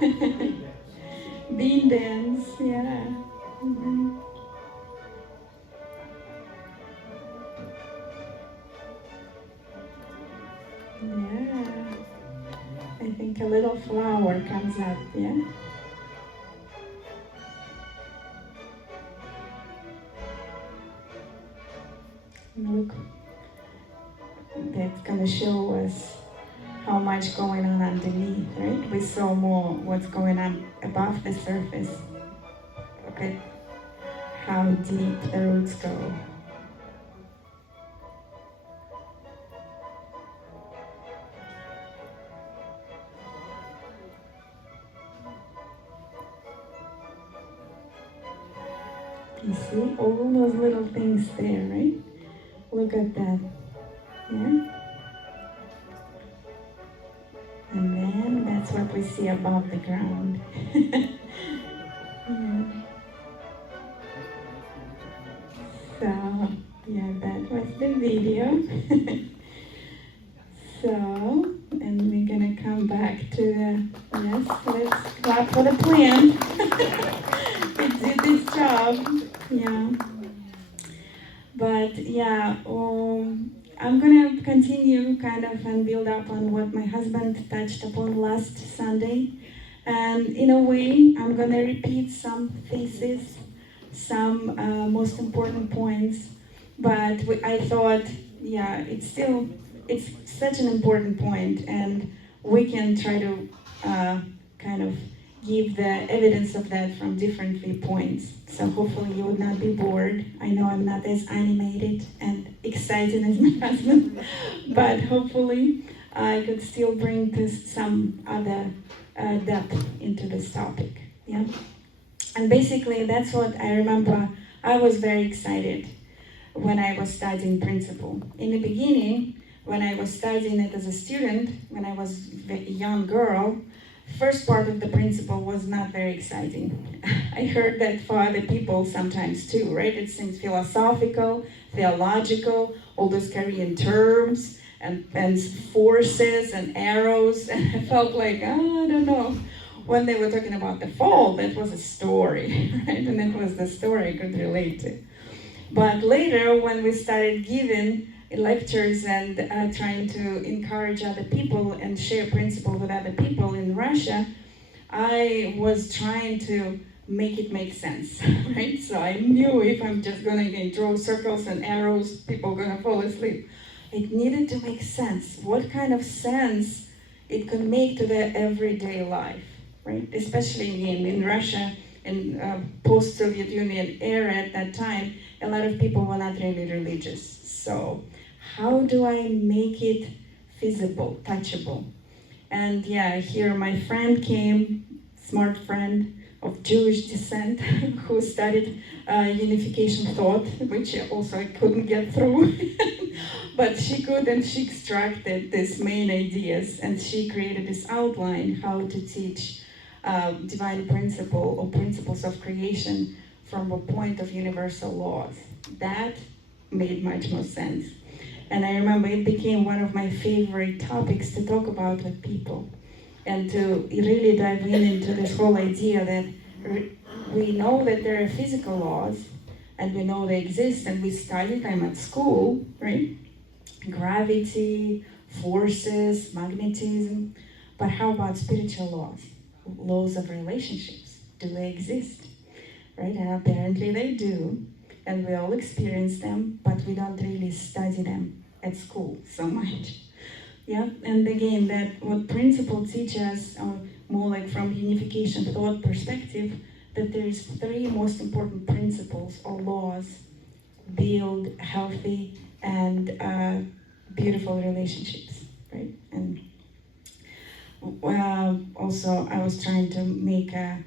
Bean dance, yeah. Mhm. Yeah. I think a little flower comes up, yeah? And look, that's gonna show us how much going on underneath, right? We saw more what's going on above the surface. Look at how deep the roots go. You see all those little things there, right? Look at that. Yeah? And then that's what we see above the ground. Yeah. So, yeah, that was the video. So, and we're gonna come back to the, yes, let's clap for the plant. It did its job. Yeah. But yeah, I'm gonna continue kind of and build up on what my husband touched upon last Sunday. And in a way, I'm gonna repeat some theses, some most important points. But I thought, yeah, it's such an important point, and we can try to kind of give the evidence of that from different viewpoints. So hopefully you would not be bored. I know I'm not as animated and excited as my husband, but hopefully I could still bring this some other depth into this topic. Yeah, and basically that's what I remember. I was very excited when I was studying principle. In the beginning, when I was studying it as a student, when I was a young girl, first part of the principle was not very exciting. I heard that for other people sometimes too, right? It seems philosophical, theological, all those carrying terms and forces and arrows. And I felt like, oh, I don't know. When they were talking about the fall, that was a story, right? And it was the story I could relate to. But later, when we started giving lectures and trying to encourage other people and share principle with other people in Russia, I was trying to make it make sense, right? So I knew if I'm just gonna draw circles and arrows, people are gonna fall asleep. It needed to make sense. What kind of sense it could make to their everyday life, right? Especially in Russia, in post-Soviet Union era at that time, a lot of people were not really religious. So how do I make it feasible, touchable? And yeah, here my friend came, smart friend of Jewish descent, who studied unification thought, which also I couldn't get through. But she could, and she extracted these main ideas, and she created this outline how to teach divine principle or principles of creation from a point of universal laws. That made much more sense. And I remember it became one of my favorite topics to talk about with people and to really dive into this whole idea that we know that there are physical laws and we know they exist and we study them at school, right? Gravity, forces, magnetism. But how about spiritual laws? Laws of relationships? Do they exist? Right? And apparently they do. And we all experience them, but we don't really study them at school so much. Yeah, and again, that what principles teach us, more like from unification thought perspective, that there's three most important principles or laws: build healthy and beautiful relationships, right? And also, I was trying to make a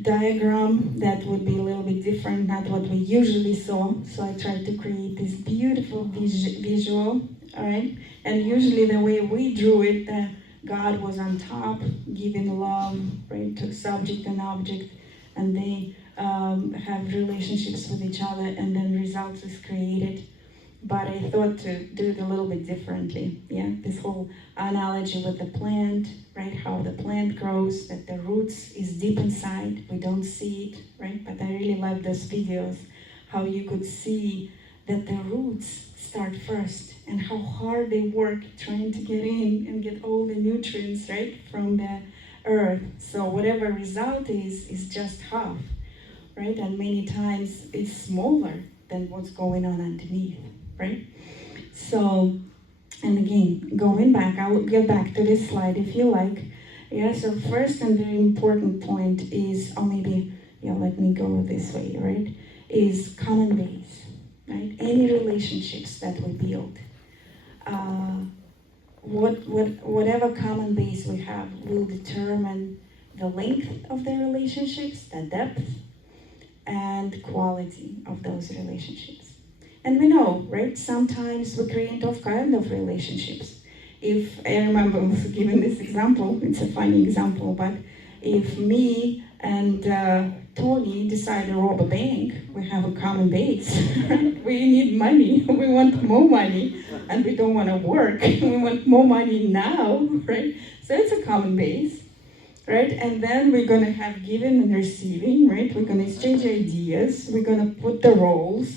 diagram that would be a little bit different, not what we usually saw. So I tried to create this beautiful visual, all right? And usually the way we drew it, God was on top, giving love, right, to subject and object, and they have relationships with each other, and then results is created. but I thought to do it a little bit differently. Yeah, this whole analogy with the plant, right? How the plant grows, that the roots is deep inside. We don't see it, right? But I really love those videos, how you could see that the roots start first and how hard they work trying to get in and get all the nutrients, right, from the earth. So whatever result is just half, right? And many times it's smaller than what's going on underneath, right? So, and again, going back, I will get back to this slide if you like. Yeah, so first and very important point is, or maybe, yeah, let me go this way, right? Is common base, right? Any relationships that we build, whatever common base we have will determine the length of the relationships, the depth, and quality of those relationships. And we know, right? Sometimes we create all kind of relationships. If I remember also giving this example, it's a funny example, but if me and Tony decide to rob a bank, we have a common base. Right? We need money. We want more money, and we don't want to work. We want more money now, right? So it's a common base. Right? And then we're going to have giving and receiving, right? We're going to exchange ideas. We're going to put the roles.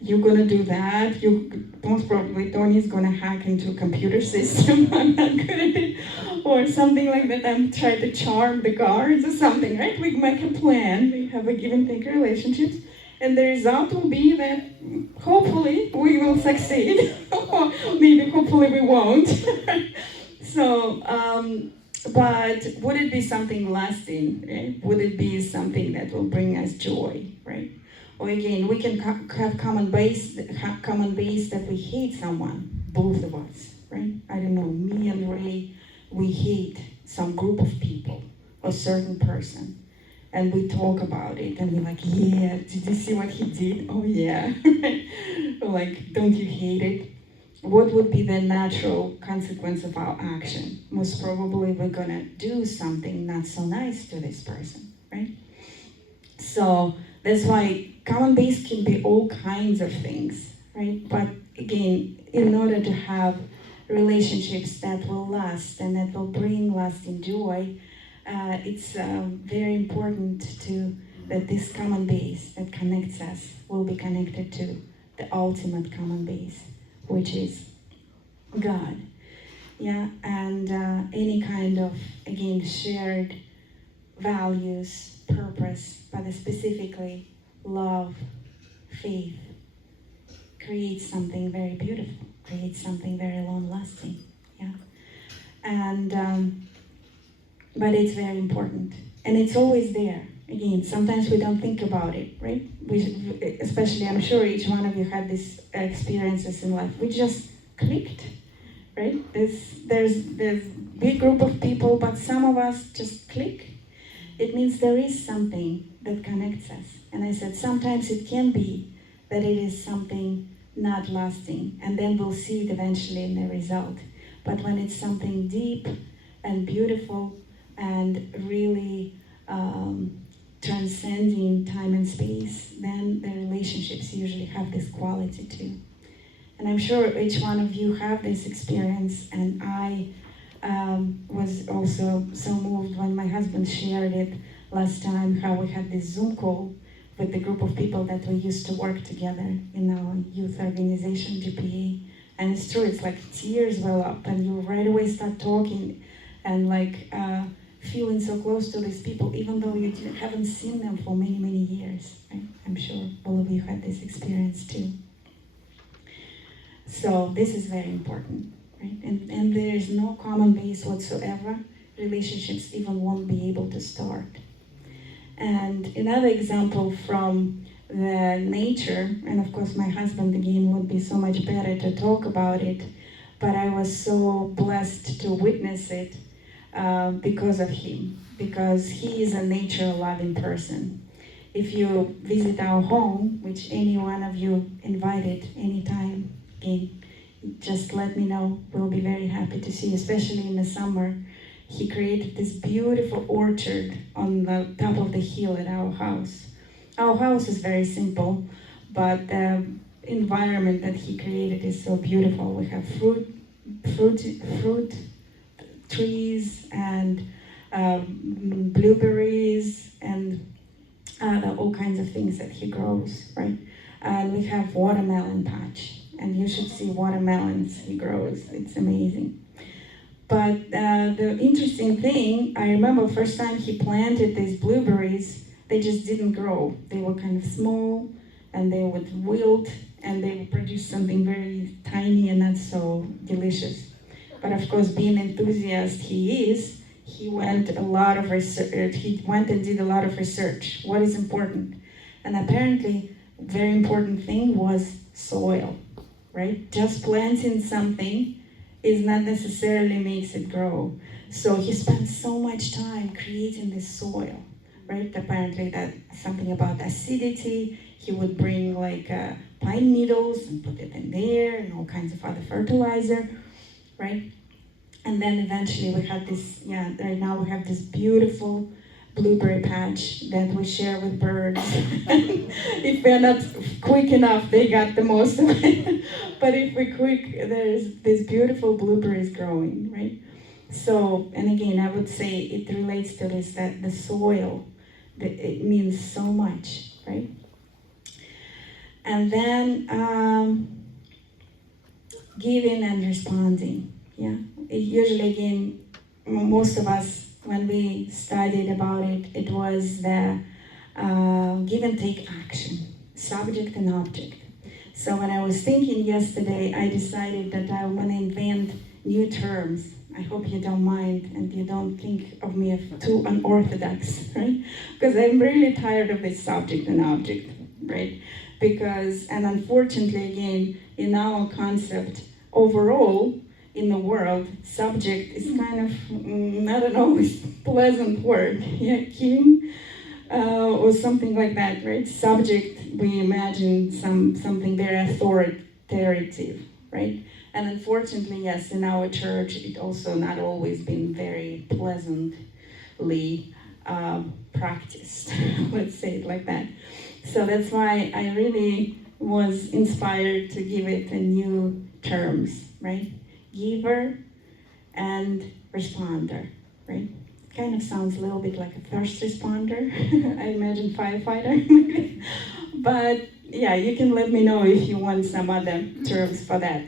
You're going to do that. You most probably Tony's going to hack into a computer system. I'm not good at it. Or something like that. I'm trying to charm the guards or something, right? We make a plan. We have a give and take relationships. And the result will be that hopefully we will succeed. Or maybe hopefully we won't. So, but would it be something lasting? Right? Would it be something that will bring us joy, right? Or again, we can have common base that we hate someone, both of us, right? I don't know, me and Ray, we hate some group of people, a certain person, and we talk about it, and we're like, yeah, did you see what he did? Oh yeah, like, don't you hate it? What would be the natural consequence of our action? Most probably we're gonna do something not so nice to this person, right? So that's why common base can be all kinds of things, right? But again, in order to have relationships that will last and that will bring lasting joy, it's very important that this common base that connects us will be connected to the ultimate common base, which is God. Yeah, and any kind of, again, shared values, purpose, but specifically love, faith, creates something very beautiful, creates something very long-lasting. Yeah, and but it's very important, and it's always there. Again, sometimes we don't think about it, right? Especially, I'm sure each one of you had these experiences in life. We just clicked, right? There's big group of people, but some of us just click. It means there is something that connects us. And I said, sometimes it can be that it is something not lasting, and then we'll see it eventually in the result. But when it's something deep and beautiful and really transcending time and space, then the relationships usually have this quality too. And I'm sure each one of you have this experience, and I was also so moved when my husband shared it last time, how we had this Zoom call with the group of people that we used to work together in our youth organization, GPA. And it's true, it's like tears well up, and you right away start talking and like feeling so close to these people, even though you haven't seen them for many, many years. Right? I'm sure all of you had this experience too. So this is very important, right? And there is no common base whatsoever. Relationships even won't be able to start. And another example from the nature, and of course my husband again would be so much better to talk about it, but I was so blessed to witness it because of him, because he is a nature-loving person. If you visit our home, which any one of you invited anytime, again, just let me know. We'll be very happy to see you, especially in the summer. He created this beautiful orchard on the top of the hill at our house. Our house is very simple, but environment that he created is so beautiful. We have fruit trees and blueberries and all kinds of things that he grows, right? And we have watermelon patch, and you should see watermelons he grows. It's amazing. But the interesting thing, I remember first time he planted these blueberries, they just didn't grow. They were kind of small, and they would wilt, and they would produce something very tiny and not so delicious. But of course, being an enthusiast he is, he went a lot of research. He went and did a lot of research. What is important? And apparently, a very important thing was soil, right? Just planting something is not necessarily makes it grow. So he spent so much time creating this soil, right? Apparently, that something about acidity. He would bring like pine needles and put it in there, and all kinds of other fertilizer, right? And then eventually we had this, right now we have this beautiful blueberry patch that we share with birds. If we're not quick enough, they got the most of it. But if we're quick, there's these beautiful blueberries growing, right? So, and again, I would say it relates to this, that the soil, that it means so much, right? And then giving and responding, yeah. Usually, again, most of us, when we studied about it, it was the give and take action, subject and object. So when I was thinking yesterday, I decided that I want to invent new terms. I hope you don't mind and you don't think of me as too unorthodox, right? Because I'm really tired of this subject and object, right? Because, and unfortunately, again, in our concept, overall, in the world, subject is kind of, I don't know, it's a pleasant word, yeah, king, or something like that, right? Subject, we imagine something very authoritative, right? And unfortunately, yes, in our church, it also not always been very pleasantly practiced, let's say it like that. So that's why I really was inspired to give it a new terms, right? Giver and responder, right? Kind of sounds a little bit like a first responder. I imagine firefighter. But yeah, you can let me know if you want some other terms for that.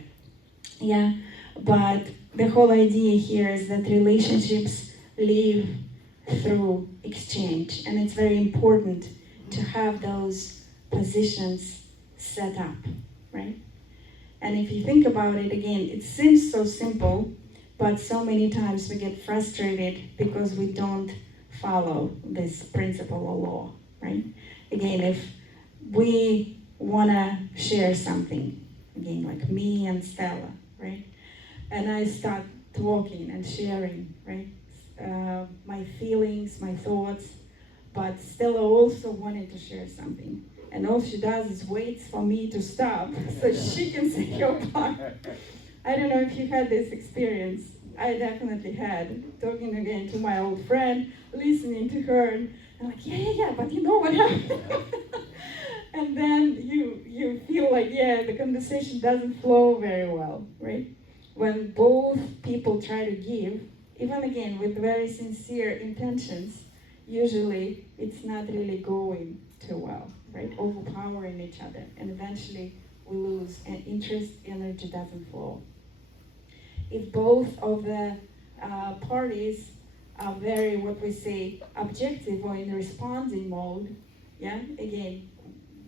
Yeah, but the whole idea here is that relationships live through exchange, and it's very important to have those positions set up, right? And if you think about it again, it seems so simple, but so many times we get frustrated because we don't follow this principle or law, right? Again, if we want to share something, again, like me and Stella, right? And I start talking and sharing, right? My feelings, my thoughts, but Stella also wanted to share something. And all she does is waits for me to stop so she can say her part. I don't know if you had this experience. I definitely had. Talking again to my old friend, listening to her, and I'm like, yeah, but you know what happened? And then you feel like, the conversation doesn't flow very well, right? When both people try to give, even again with very sincere intentions, usually it's not really going too well, right? Overpowering each other, and eventually we lose, and interest energy doesn't flow. If both of the parties are very, what we say, objective or in responding mode, again,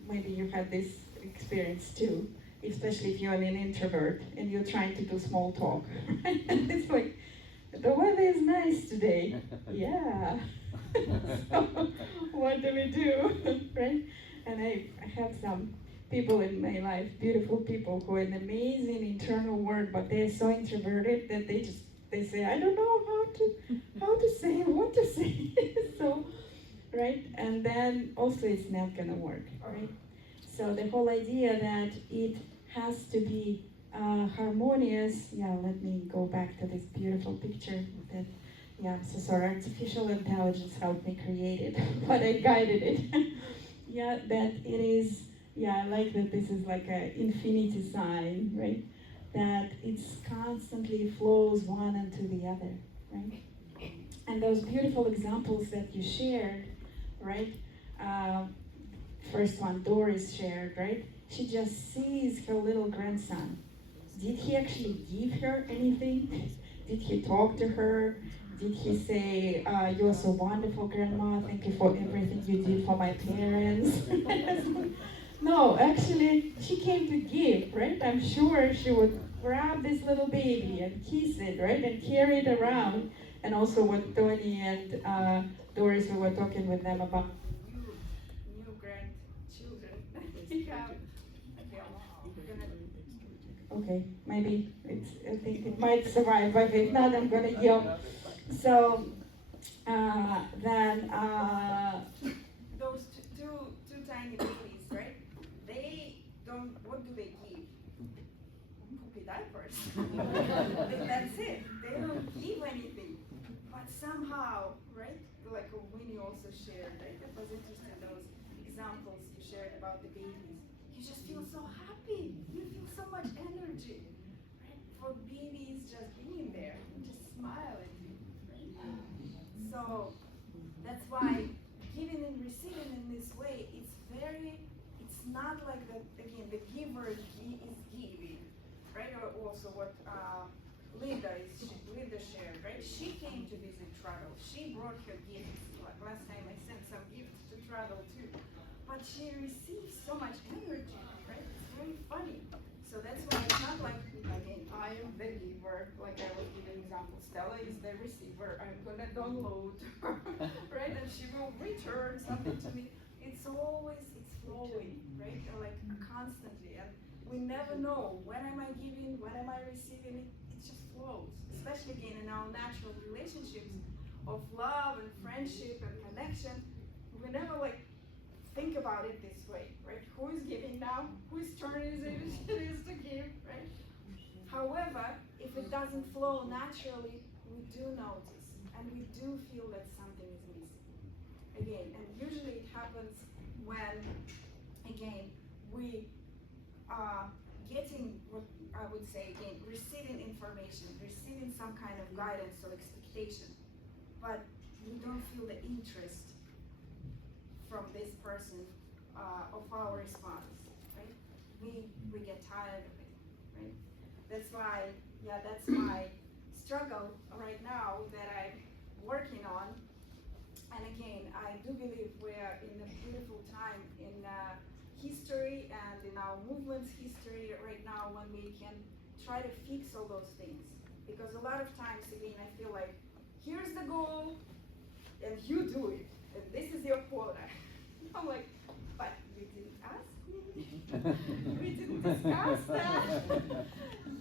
maybe you had this experience too, especially if you're an introvert and you're trying to do small talk, right? And it's like, the weather is nice today. Yeah. So, what do we do, right? And I have some people in my life, beautiful people who are an amazing internal work, but they're so introverted that they say, I don't know how to say what to say. So, right? And then also it's not gonna work, right? So the whole idea that it has to be harmonious. Yeah, let me go back to this beautiful picture that, so sorry, artificial intelligence helped me create it, but I guided it. Yeah, that it is Yeah, I like that this is like an infinity sign, right? That it's constantly flows one into the other, right? And those beautiful examples that you shared, right? Uh, First one, Doris shared, right? She just sees her little grandson. Did he actually give her anything? Did he talk to her? Did he say, "You're so wonderful, Grandma. Thank you for everything you did for my parents"? No, actually, she came to give, right? I'm sure she would grab this little baby and kiss it, right? And carry it around. And also, what Tony and Doris, we were talking with them about new grandchildren. Yeah. Okay, maybe I think it might survive, but if not, I'm gonna yell. So then those two tiny babies, right? They don't. What do they give? Poopy diapers. That's it. They don't give anything. But somehow, right? Like Winnie also shared, right? It was interesting those examples you shared about the babies. You just feel so happy. You feel so much energy, right? For babies just being there, and just smile at you. Right? So that's why giving and receiving in this way, it's not like that, again, the giver is giving, right? Or also what Linda shared, right? She came to visit Travel. She brought her gifts. Like last time I sent some gifts to Travel too. But she received so much energy, right? It's very funny. So that's why it's not like, again, I am the giver, like I was giving example. Stella is the receiver. I'm gonna download her, right? And she will return something to me. It's flowing, right? Like constantly. And we never know when am I giving, when am I receiving. It just flows, especially again in our natural relationships of love and friendship and connection. We never like think about it this way, right? Who is giving now? Whose turn is it is to give, right? However, if it doesn't flow naturally, we do notice and we do feel that something is missing. Again, and usually it happens when, again, we are getting what I would say, again, receiving information, receiving some kind of guidance or expectation, but we don't feel the interest from this person of our response, right? We get tired of it, right? That's why, yeah, that's my struggle right now that I'm working on. And again, I do believe we're in a beautiful time in history and in our movement's history right now when we can try to fix all those things. Because a lot of times, again, I feel like, here's the goal, and you do it, and this is your quota. I'm like, but you didn't ask me. We didn't discuss that.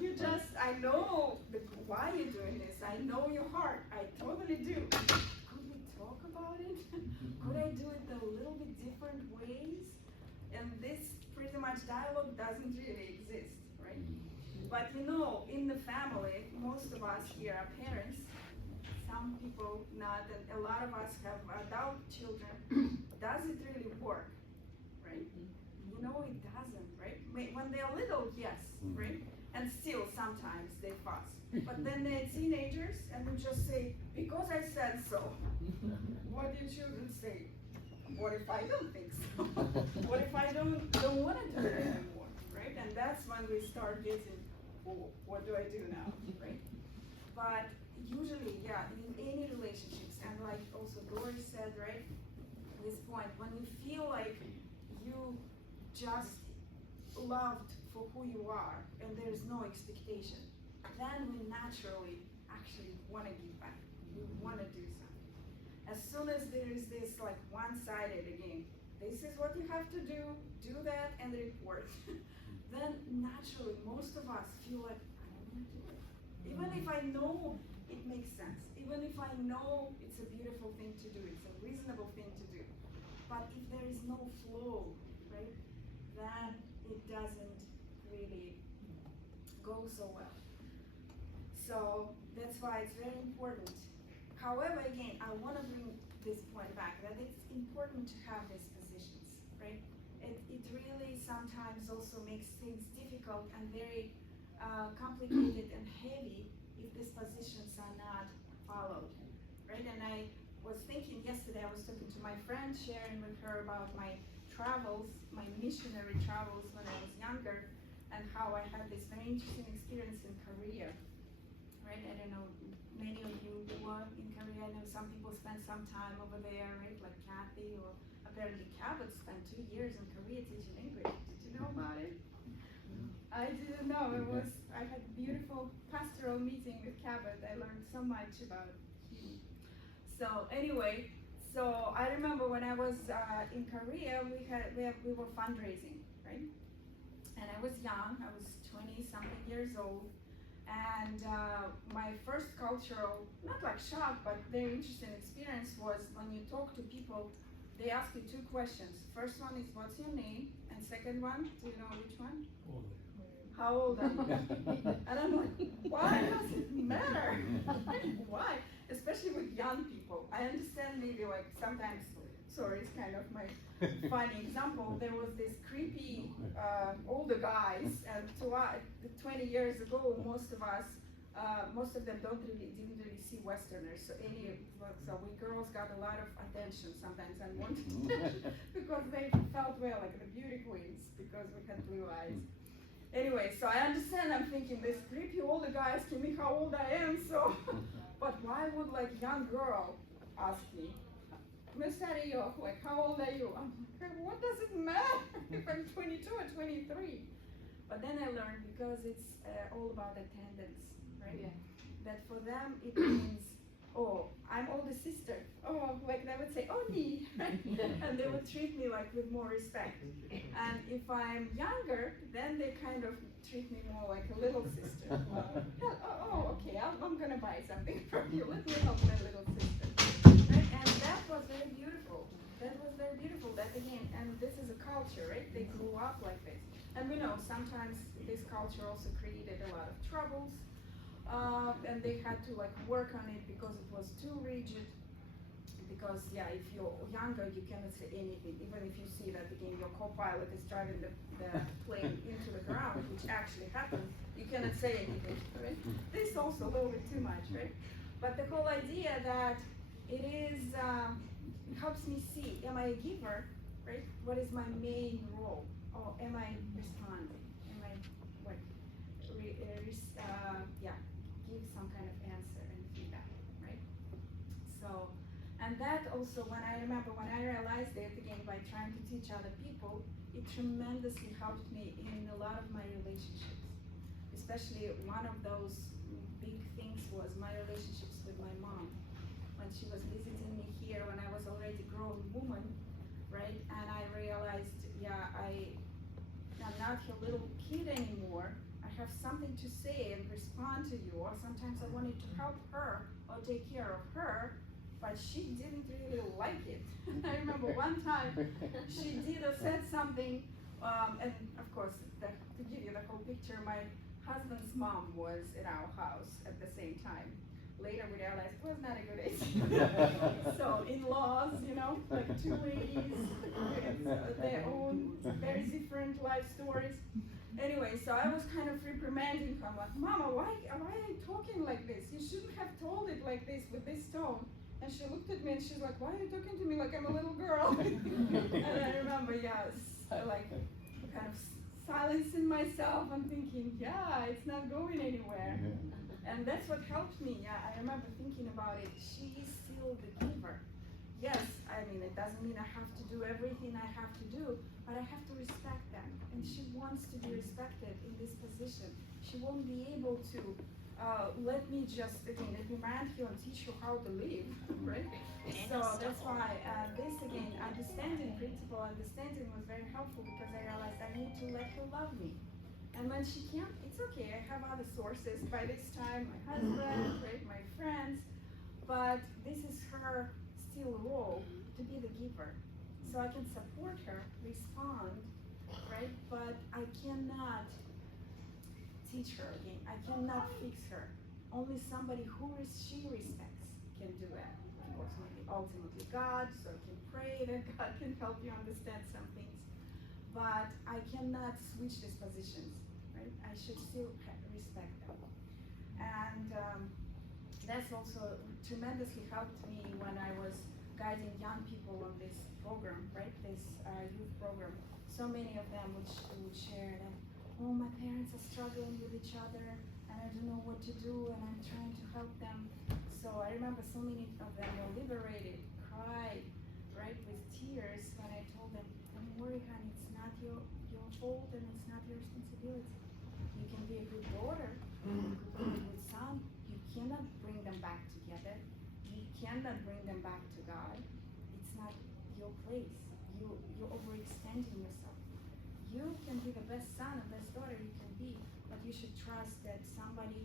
You just, I know why you're doing this. I know your heart. I totally do. Could we talk about it? Could I do it a little bit different ways? And this pretty much dialogue doesn't really exist, right? But you know, in the family, most of us here are parents. Some people not, and a lot of us have adult children. Does it really work, right? You know, it doesn't, right? When they're little, yes, right? And still sometimes they fuss. But then they're teenagers and we just say, because I said so. What do children say? What if I don't think so? What if I don't want to do it anymore, right? And that's when we start getting, oh, what do I do now, right? But usually, yeah, in any relationships, and like also Doris said, right, this point, when you feel like you just loved for who you are and there's no expectation, then we naturally actually want to give back. We want to do something. As soon as there is this like one-sided again, this is what you have to do that and report, then naturally most of us feel like, I don't want to do it. Even if I know it makes sense, even if I know it's a beautiful thing to do, it's a reasonable thing to do, but if there is no flow, right, then it doesn't really go so well. So that's why it's very important. However, again, I want to bring this point back, that it's important to have these positions, right? it really sometimes also makes things difficult and very complicated and heavy if these positions are not followed, right? And I was thinking yesterday, I was talking to my friend, sharing with her about my travels, my missionary travels when I was younger, and how I had this very interesting experience in Korea, right? I don't know, many of you who were in Korea, I know some people spent some time over there, right? Like Kathy, or apparently Cabot spent 2 years in Korea teaching English. Did you know about it? I didn't know. I had a beautiful pastoral meeting with Cabot. I learned so much about him. So anyway, so I remember when I was in Korea, we were fundraising, right? And I was young. I was 20 something years old. And my first cultural, not like shock, but very interesting experience was when you talk to people, they ask you 2 questions. First one is, what's your name? And second one, do you know which one? How old are you? And I'm like, why does it matter? Why? Especially with young people. I understand maybe like sometimes, sorry, it's kind of my funny example. There was this creepy older guys, and 20 years ago, most of them didn't really see Westerners. So we girls got a lot of attention sometimes and wanted because they felt like the beauty queens because we had blue eyes. Anyway, so I understand, I'm thinking, this creepy older guy asking me how old I am, so, but why would like young girl ask me, Miss Ariyo, like how old are you? I'm like, what does it matter if I'm 22 or 23? But then I learned, because it's all about attendance, right? Yeah. That for them it means, oh, I'm older sister. Oh, like they would say, Oni, and they would treat me like with more respect. And if I'm younger, then they kind of treat me more like a little sister. Okay, I'm gonna buy something from you. Let me help my little sister. Right? And that was very beautiful. That was very beautiful. That again, and this is a culture, right? They grew up like this. And we know sometimes this culture also created a lot of troubles. And they had to like work on it because it was too rigid. Because if you're younger, you cannot say anything. Even if you see that again, your co-pilot is driving the plane into the ground, which actually happened, you cannot say anything. Right? This is also a little bit too much, right? But the whole idea that it is helps me see: am I a giver? Right? What is my main role? Or am I responding? Am I like give some kind of answer and feedback, right? So, and that also, when I realized it again by trying to teach other people, it tremendously helped me in a lot of my relationships. Especially one of those big things was my relationships with my mom. When she was visiting me here, when I was already a grown woman, right? And I realized, I'm not her little kid anymore. I have something to say and respond to you, or sometimes I wanted to help her or take care of her, but she didn't really like it. I remember one time she did or said something, and of course, to give you the whole picture, my husband's mom was in our house at the same time. Later we realized it was not a good idea. So in-laws, like 2 ladies with their own very different life stories. Anyway, so I was kind of reprimanding her, like, Mama, why are you talking like this? You shouldn't have told it like this with this tone. And she looked at me and she's like, why are you talking to me like I'm a little girl? And I remember, like kind of silencing myself and thinking, it's not going anywhere. And that's what helped me. I remember thinking about it. She's still the giver. Yes, I mean, it doesn't mean I have to do everything I have to do, but I have to respect them. And she wants to be respected in this position. She won't be able to let me rant you and teach you how to live, right? So that's why this, again, understanding was very helpful, because I realized I need to let her love me. And when she can't, it's okay. I have other sources by this time, my husband, right, my friends, but this is her still role to be the giver. So I can support her, respond, right, but I cannot teach her again. I cannot fix her. Only somebody who she respects can do that. Of course, ultimately God, so I can pray that God can help you understand some things. but I cannot switch these positions, right? I should still respect them. And that's also tremendously helped me when I was guiding young people on this program, right? This youth program. So many of them would share that, oh, my parents are struggling with each other and I don't know what to do and I'm trying to help them. So I remember so many of them were liberated, cried, right, with tears when I told them, don't worry, honey, it's not your fault and it's not your responsibility. You can be a good daughter, you could be a good son. You cannot bring them back together. You cannot bring them back to God. It's not your place. You're overextending yourself. You can be the best son and best daughter you can be, but you should trust that somebody,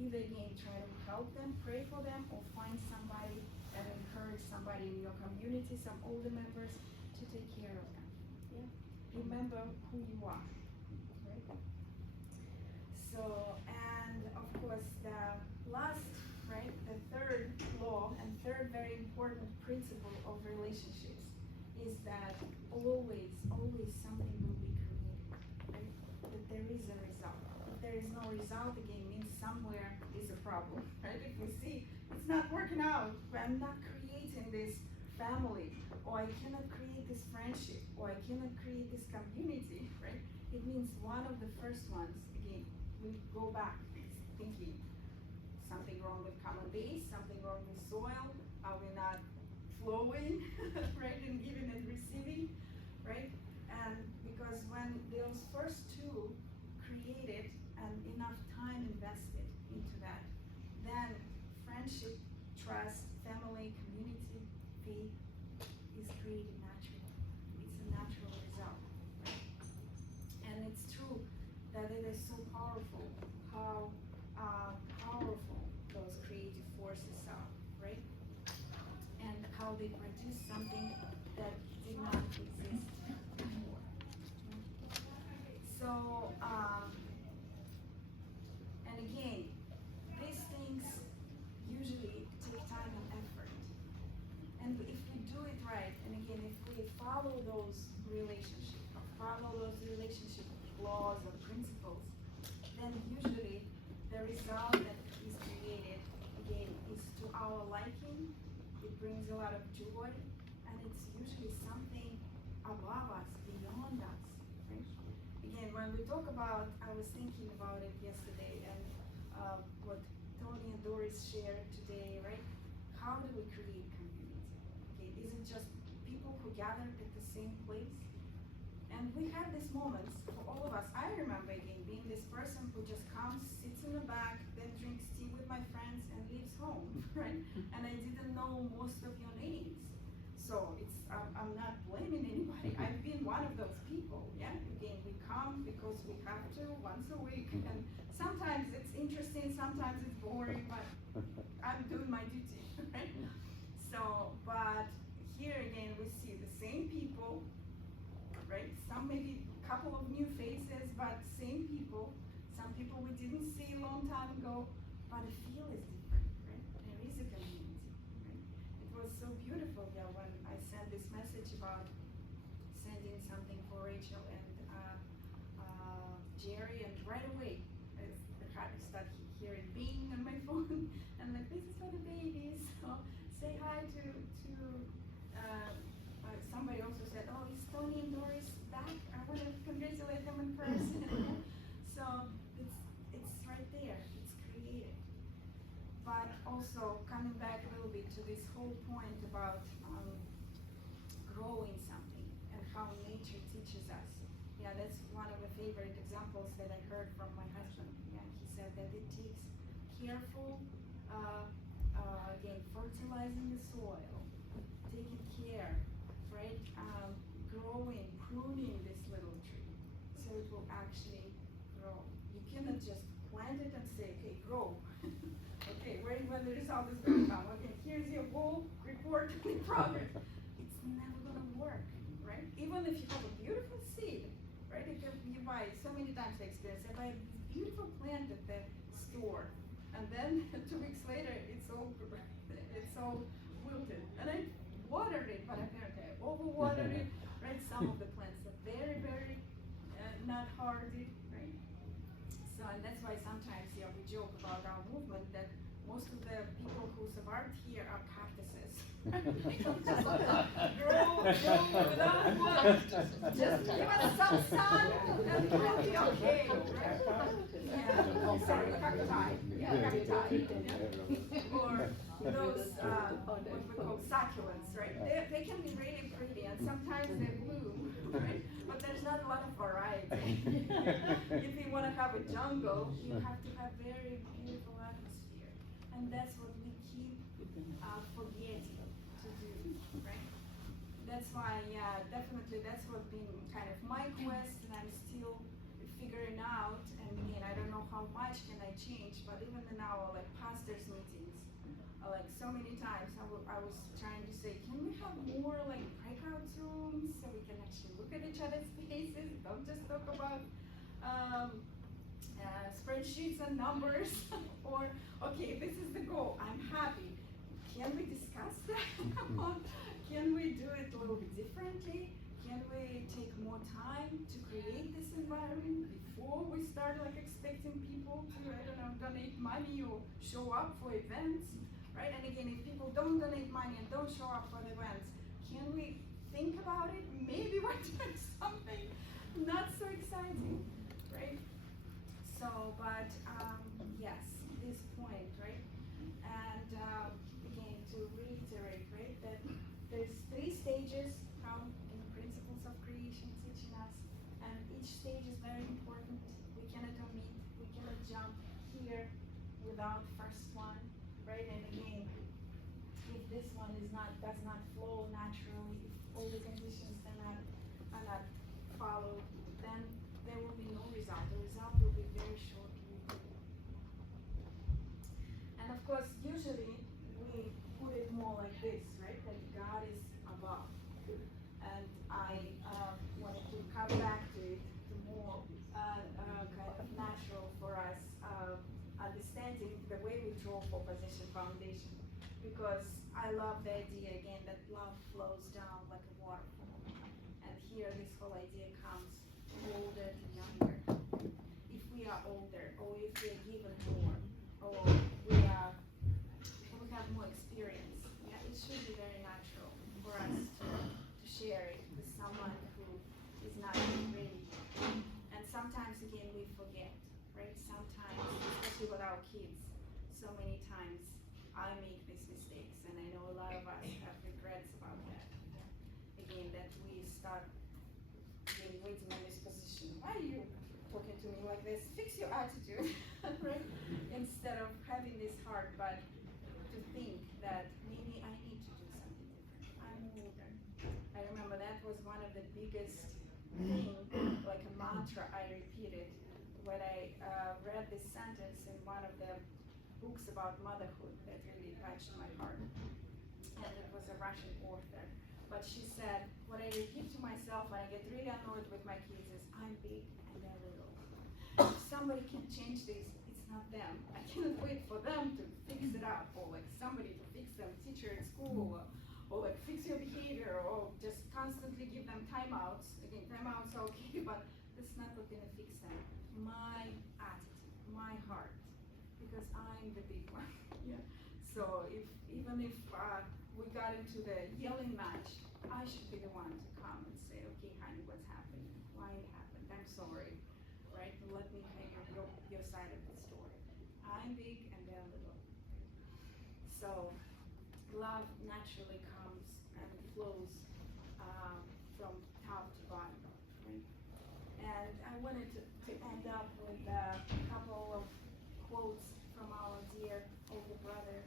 either again try to help them, pray for them, or find somebody and encourage somebody in your community, some older members, to take care of them. Yeah. Remember who you are. Right? So, and of course the last, right, the third law and third very important principle of relationships is that always something will be created, right? That there is a result. If there is no result, again, means somewhere is a problem, right? If we see it's not working out, I'm not creating this family, or I cannot create this friendship, or I cannot create this community, right? It means one of the first ones, again, we go back thinking something wrong with common base, something wrong with soil, are we not flowing, right, in giving and receiving, right? And because when those first two created and enough time invested into that, then friendship, trust, family, community, faith is created naturally. It's a natural result, right? And it's true that it is so powerful how powerful those creative forces are, right? And how they produce something that did not exist before. So, and again, these things usually take time and effort. And if we do it right, and again, if we follow those relationships, laws or principles, then usually the result that is created, again, is to our liking. It brings a lot of joy, and it's usually something above us, beyond us, right? Again, when we talk about, I was thinking about it yesterday, and what Tony and Doris shared today, right? How do we create community? Okay, is it just people who gathered at the same place? And we have these moments for all of us. I remember again being this person who just comes, sits in the back, then drinks tea with my friends and leaves home, right? And I didn't know most of your names. So I'm not blaming anybody. I've been one of those people, yeah? Again, we come because we have to once a week. And sometimes it's interesting, sometimes it's boring, but I'm doing my duty, right? So, but here again, we see the same people, right? Some maybe a couple of new faces, but same people. Some people we didn't see a long time ago, but the feel is different, right? There is a community, right? It was so beautiful, yeah, when I sent this message about sending something for Rachel and Jerry, and right away I started hearing bing on my phone, and like, this is for the babies. So say hi to somebody also said, oh, is Tony and Doris back? I want to congratulate them in person. So it's right there. It's created. But also coming back a little bit to this whole point about growing something and how nature teaches us. Yeah, that's one of the favorite examples that I heard from my husband. Yeah, he said that it takes careful, again, fertilizing the soil, taking care, right? Growing, pruning this little tree so it will actually grow. You cannot just plant it and say, okay, grow. Okay, when the result is going to come. Okay, here's your goal, report in progress. It's never going to work, right? Even if you have a beautiful seed, right? If you buy, so many times I experience, I buy this beautiful plant at the store, and then 2 weeks later, it's all wilted. And I watered it, but apparently I overwatered it, right? Some of the plants are very, very not hearted, right? So, and that's why sometimes, we joke about our movement that most of the people who survived here are cactuses. Just grow without water. Just give us some sun and we'll be okay, right? Yeah, oh, sorry, cacti. Yeah, cacti. Yeah. Or those, what we call succulents, right? They can be really pretty and sometimes they bloom, right? But there's not a lot of variety. If you want to have a jungle, you have to have very beautiful atmosphere. And that's what we keep forgetting to do, right? That's why, yeah, definitely that's what been kind of my quest, and I'm still figuring out. And again, I don't know how much can I change, but even in our like pastors meetings, like so many times I was trying to say, can we have more like breakout rooms so we can actually look at each other's faces, don't just talk about spreadsheets and numbers. Or, okay, this is the goal, I'm happy. Can we discuss that? Can we do it a little bit differently? Can we take more time to create this environment before we start like expecting people to, I don't know, donate money or show up for events, right? And again, if people don't donate money and don't show up for the events, can we think about it? Maybe we're doing something not so exciting, right? So, but yes, this point, right? And again, to reiterate, right, that there's 3 stages from in the principles of creation teaching us, and each stage is very important. We cannot omit, we cannot jump here without first one, right? And again, if this one does not flow naturally, if all the conditions are not followed, then there will be no result. The result will be very short-lived. And of course, usually we put it more like this, right? That God is above. And I wanted to come back to it to more kind of natural for us, understanding the way we draw for position foundation. Because I love the idea again that love flows down like a waterfall. And here this whole idea comes older to younger. If we are older, or if we are given more, or we have more experience, yeah, it should be very natural for us to share it with someone who is not ready. And sometimes again we forget, right? Sometimes, especially with our kids, so many times I make these mistakes, and I know a lot of us have regrets about that. Again, that we start being waiting in this position. Why are you talking to me like this? Fix your attitude, right? Instead of having this heart, but to think that maybe I need to do something different. I'm older. I remember that was one of the biggest thing, like a mantra I repeated when I read this sentence in one of the books about motherhood that really touched my heart. And it was a Russian author. But she said, what I repeat to myself when I get really annoyed with my kids is, I'm big and they're little. If somebody can change this, it's not them. I cannot wait for them to fix it up, or like somebody to fix them, teacher at school, or like fix your behavior, or just constantly give them timeouts. Again, timeouts are okay, but that's not what's gonna fix them. My attitude, my heart, because I'm the big one. Yeah. So even if we got into the yelling match, I should be the one to come and say, okay, honey, what's happening? Why it happened? I'm sorry, right? Let me hear your side of the story. I'm big and they're little. So love naturally comes and flows from top to bottom, right? And I wanted to end up with a couple of quotes from our dear older brother,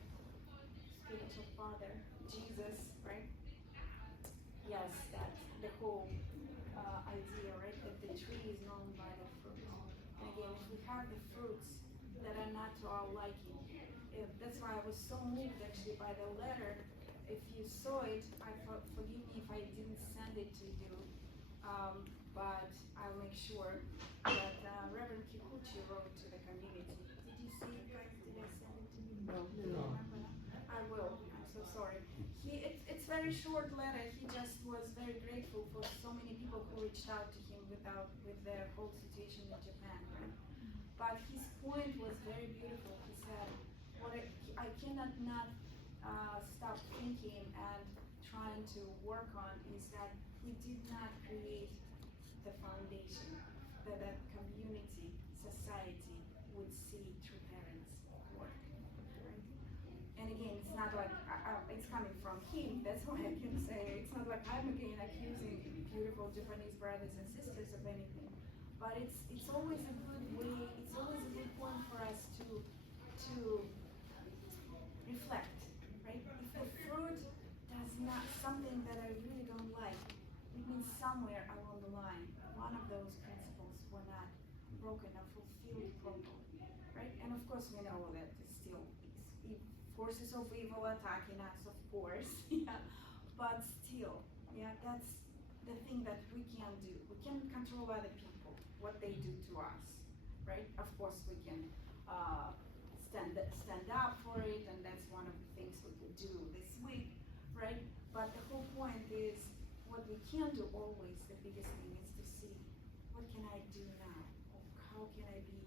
spiritual father, Jesus, right? Yes, that's the whole idea, right? That the tree is known by the fruit. And again, if we have the fruits that are not to our liking, that's why I was so moved actually by the letter. If you saw it, forgive me if I didn't send it to you, but I'll make sure that Reverend Kikuchi wrote to the community. Did you see it, guys? Did I send it to you? No. Do you remember that? I will. I'm so sorry. It's very short letter. He just was very grateful for so many people who reached out to him with the whole situation in Japan, right? But his point was very beautiful. He said, "What I cannot not stop thinking and trying to work on is that we did not create the foundation that that community, society would see true parents work, right? And again, it's not like it's coming from him. That's why I can say it's not like I'm again accusing beautiful Japanese brothers and sisters of anything. But it's always a good way. It's always a good point for us to reflect, right? If the fruit does not something that I really don't like, it means somewhere along the line, one of those principles were not broken or fulfilled properly, right? And of course, we know that it's still forces of evil attacking us, of course, yeah. But still, yeah, that's the thing that we can do. We can control other people, what they do to us, right? Of course, we can stand up for it, and that's one of the things we could do this week, right? But the whole point is what we can do always, the biggest thing is to see what can I do now? Or how can I be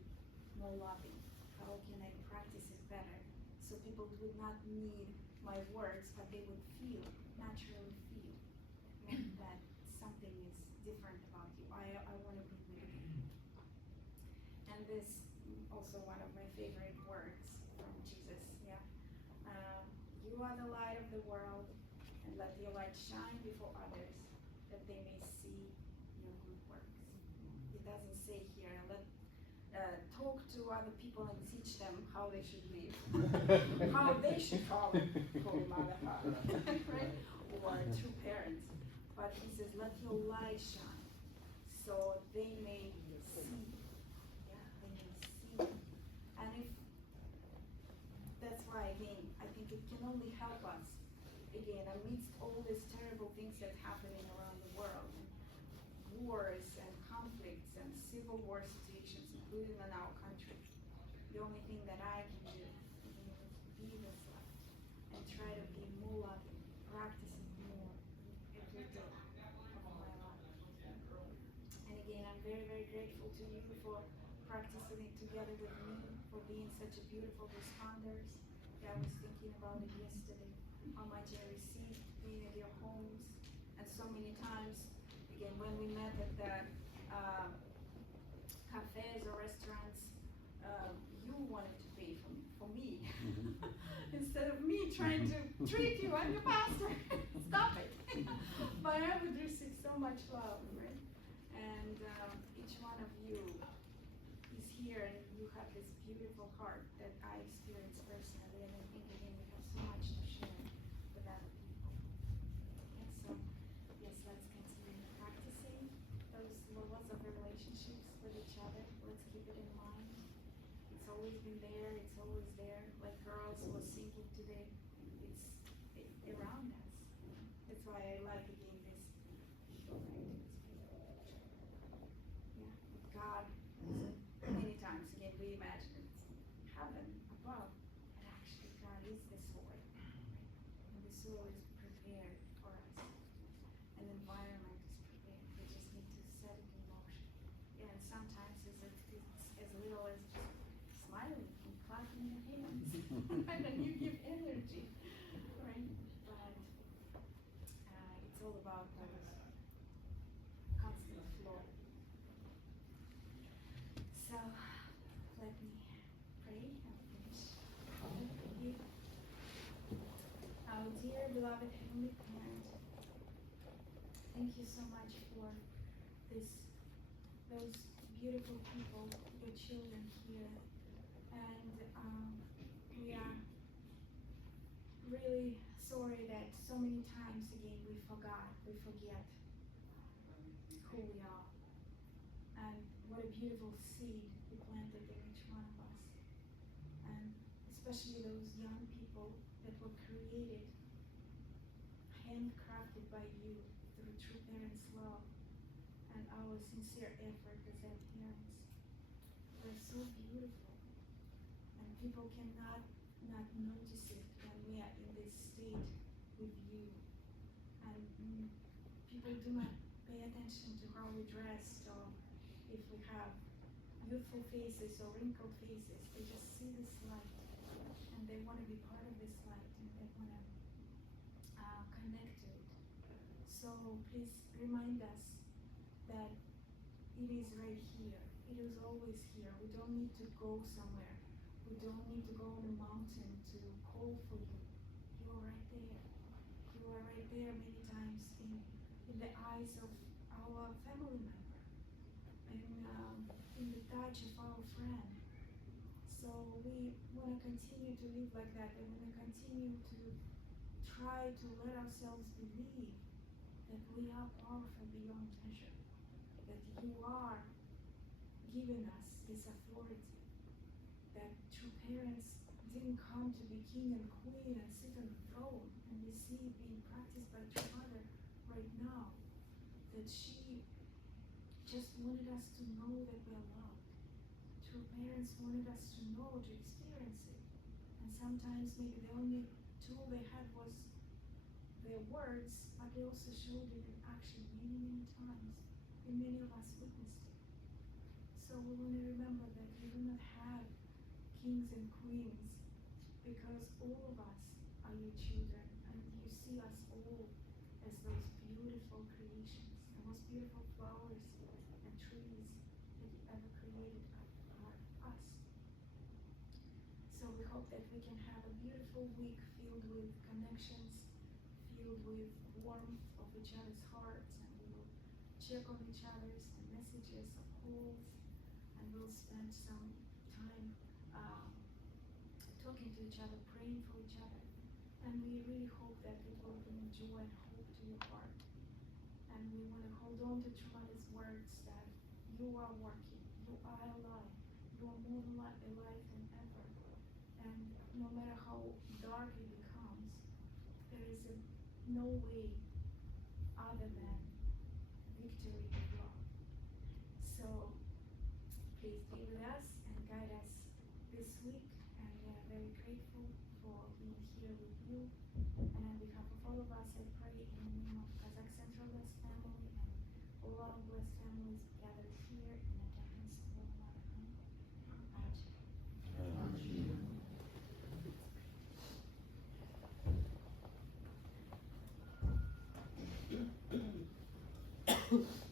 more loving? How can I practice it better? So people would not need my words, but they would naturally feel that something is different about you. I want to be with you. And this also one of my favorite words from Jesus, yeah. You are the light of the world, and let your light shine before others, that they may see your good works. It doesn't say here, talk to other people and teach them how they should live, how they should follow Mother Heart, right? Or true parents. But he says, let your light shine, so they may see. Yeah, they may see. And if that's why, again, I think it can only help us, again, amidst all these terrible things that are happening around the world, and wars and conflicts and civil war situations, including in our country. The only thing that I can do is be this light and try to be more loving, practice it more every day of my life. And again, I'm very, very grateful to you for practicing it together with me, for being such a beautiful responders. Yeah, I was thinking about it yesterday, how much I received being at your homes, and so many times, again, when we met at the cafes or restaurants, you wanted to pay for me instead of me trying to treat you. I'm your pastor. Stop it. But I would receive so much love, right? And each one of you is here, and you have this beautiful heart that I experience personally, and I think again we have so much to share with other people. And so, yes, let's continue practicing those levels of relationships with each other. Let's keep it in mind. It's always been there. It's always there. Like girls was singing today. It's around us. That's why I like again this. Yeah, God. Many times again we imagine it's heaven above, and actually God is the soil, and the soil is prepared for us. An environment is prepared. We just need to set it in motion. Yeah, and sometimes it's as little as just smiling and clapping your hands, and then you give energy, right? But it's all about those constant flow. So let me pray and finish with you. Our dear beloved Heavenly Parent, thank you so much for those beautiful people, your children here, and we are really sorry that so many times again we forget who we are, and what a beautiful seed you planted in each one of us, and especially those young people that were created, handcrafted by you through true parents' love and our sincere effort as their parents. They're so beautiful, and people cannot not notice it when we are in this state with you, and people do not pay attention to how we dress, or if we have youthful faces or wrinkled faces. They just see this light and they want to be part of this light and they want to connect to it. So please remind us that it is right here. It is always here. We don't need to go somewhere. We don't need to go on a mountain to call for you. You are right there. You are right there many times in the eyes of our family member, in the touch of our friend. So we want to continue to live like that, and we want to continue to try to let ourselves believe that we are powerful beyond measure, that you are giving us this authority, that true parents didn't come to be king and queen and sit on the throne, and we see it being practiced by true mother right now, that she just wanted us to know that we are loved. True parents wanted us to know, to experience it. And sometimes maybe the only tool they had was their words, but they also showed it in action many, many times. And many of us witnessed it. So we want to remember that we do not have kings and queens, because all of us are your children, and you see us all as those beautiful creations, the most beautiful flowers and trees that you ever created are us. So we hope that we can have a beautiful week filled with connections, filled with warmth of each other's hearts, and we will check on each other's messages or calls, and we'll spend some time talking to each other, praying for each other. And we really hope that it will bring joy and hope to your heart. And we want to hold on to Trumana's words that you are working, you are alive, you are more alive than ever. And no matter how dark it becomes, there is no way other than victory of love. So please be with us and guide us this week. And we are very grateful for being here with you. And on behalf of all of us, I pray in the name of Kazakh Central Blessed Family and all our blessed families gathered here in attendance of one another. Amen.